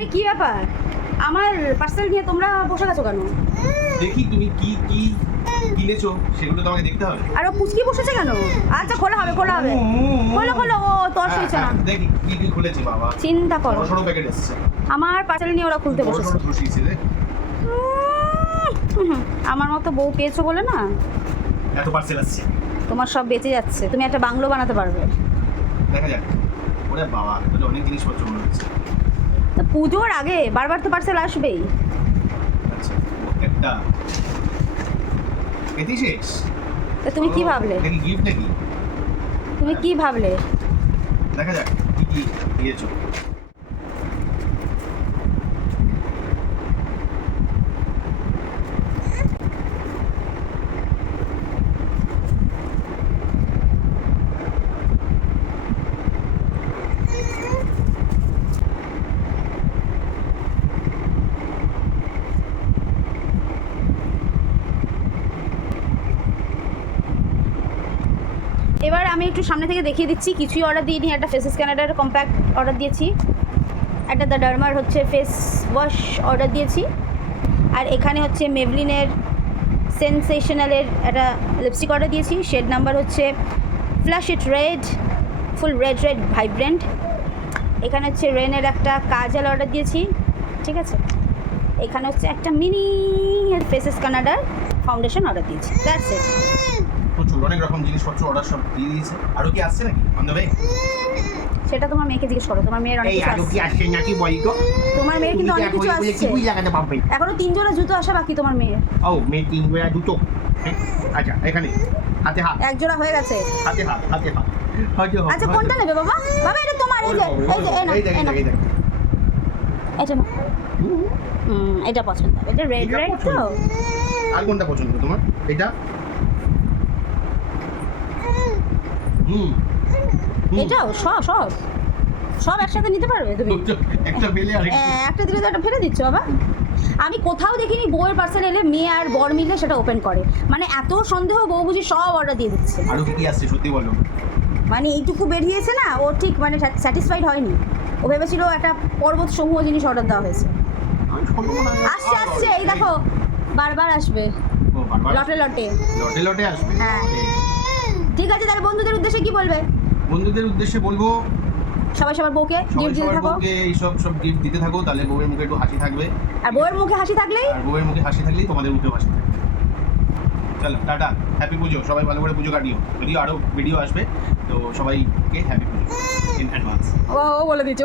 আরে কি ব্যাপার, আমার পার্সেল নিয়ে তোমরা বসে গেছো কেন? দেখি তুমি কি কি কিনেছো সেগুলো তো আমাকে দেখতে হবে। আর ও পুচকি বসেছে কেন? আচ্ছা খোলা হবে খোলো, ও তোর সইছে না। দেখি কি কি খুলেছি বাবা। চিন্তা করো, বড় সড়ো প্যাকেট এসেছে। আমার পার্সেল নিয়ে ওরা খুলতে বড় বসেছে। সড়ো খুশিছে রে। আমার মতো বউ পেয়েছো বলে না এত পার্সেল আসছে। তোমার সব বেঁচে যাচ্ছে, তুমি একটা বাংলো বানাতে পারবে। দেখা যাক। ওরে বাবা, তাহলে অনেক জিনিসপত্র মনে হচ্ছে। তা পুজোর আগে বারবার তো পার্সেল আসবেই। আচ্ছা, একটা এটি শেষ। তা তুমি কি ভাবলে? এটা কি গিফট নাকি? তুমি কি ভাবলে? দেখা যাক কি কি দিয়েছো। এবার আমি একটু সামনে থেকে দেখিয়ে দিচ্ছি, কিছুই অর্ডার দিইনি। একটা ফেস স্ক্যানারের কম্প্যাক্ট অর্ডার দিয়েছি, একটা দ্য ডার্মার হচ্ছে ফেস ওয়াশ অর্ডার দিয়েছি, আর এখানে হচ্ছে মেভলিনের সেনসেশনালের একটা লিপস্টিক অর্ডার দিয়েছি। শেড নাম্বার হচ্ছে ফ্ল্যাশ ইট রেড, ফুল রেড ভাইব্রেন্ট। এখানে হচ্ছে রেনের একটা কাজল অর্ডার দিয়েছি, ঠিক আছে। এখানে হচ্ছে একটা mini face scanner foundation order দিয়েছি। That's it. প্রচুর অনেক রকম জিনিসপত্র অর্ডার সব দিয়ে দিয়েছে। আরো কি আসছে নাকি অন দ্য ওয়ে? সেটা তোমার মেয়েকে জিজ্ঞেস করো, তোমার মেয়ের অনেক এই কিছু আরো কি আসছে। আসছে নাকি বলি তো? তোমার মেয়ের কিন্তু অনেক কিছু আসছে। কি লাগাতে পারবে? এখনো 3 জোড়া জুতো আসা বাকি তোমার মেয়ের। ও মেয়ে 3 জোড়া দুটো। আচ্ছা এখানে হাতে হাত, এক জোড়া হয়ে গেছে। হাতে হাত, হাতে হাত। আচ্ছা কোনটা নেবে বাবা? বাবা এটা তোমার, এই যে এই যে এই না, এটা না। এটা পছন্দ, এটা রেড তো। আর কোনটা পছন্দ তোমার? এটা এটাও সব একসাথে নিতে পারবে তুমি? একটা বেলে আর একটা দিলে তো একটা ফেলে দিচ্ছ বাবা। আমি কোথাও দেখিনি বউয়ের পার্সেল এলে মেয়ে আর বর মিলে সেটা ওপেন করে। মানে এত সন্দেহ, বউ বুঝি সব অর্ডার দিয়ে দিচ্ছে। আরো কি কি আসছে সত্যি বলো? মানে এইটুকু বেরিয়েছে না, ও ঠিক মানে স্যাটিসফাইড হয়নি। ও ভেবেছিল একটা পর্বত সমূহ জিনিস অর্ডার দেওয়া হয়েছে। আসছে এই দেখো, বারবার আসবে। লটে লটে আসবে। হ্যাঁ ঠিক আছে, তাহলে বন্ধুদের উদ্দেশ্যে কি বলবে? বন্ধুদের উদ্দেশ্যে বলবো সবাই সবার বউকে গিফট দিতে থাকো। বউকে এইসব গিফট দিতে থাকো, তাহলে বউয়ের মুখে একটু হাসি থাকবে। আর বউয়ের মুখে হাসি থাকলেই তোমাদের মুখেও হাসি থাকবে। চলো টাটা, হ্যাপি পুজো। সবাই ভালো করে পুজো কাটিও। যদিও আরো ভিডিও আসবে, তো সবাইকে হ্যাপি পুজো ইন অ্যাডভান্স। ও বলে দিচ্ছে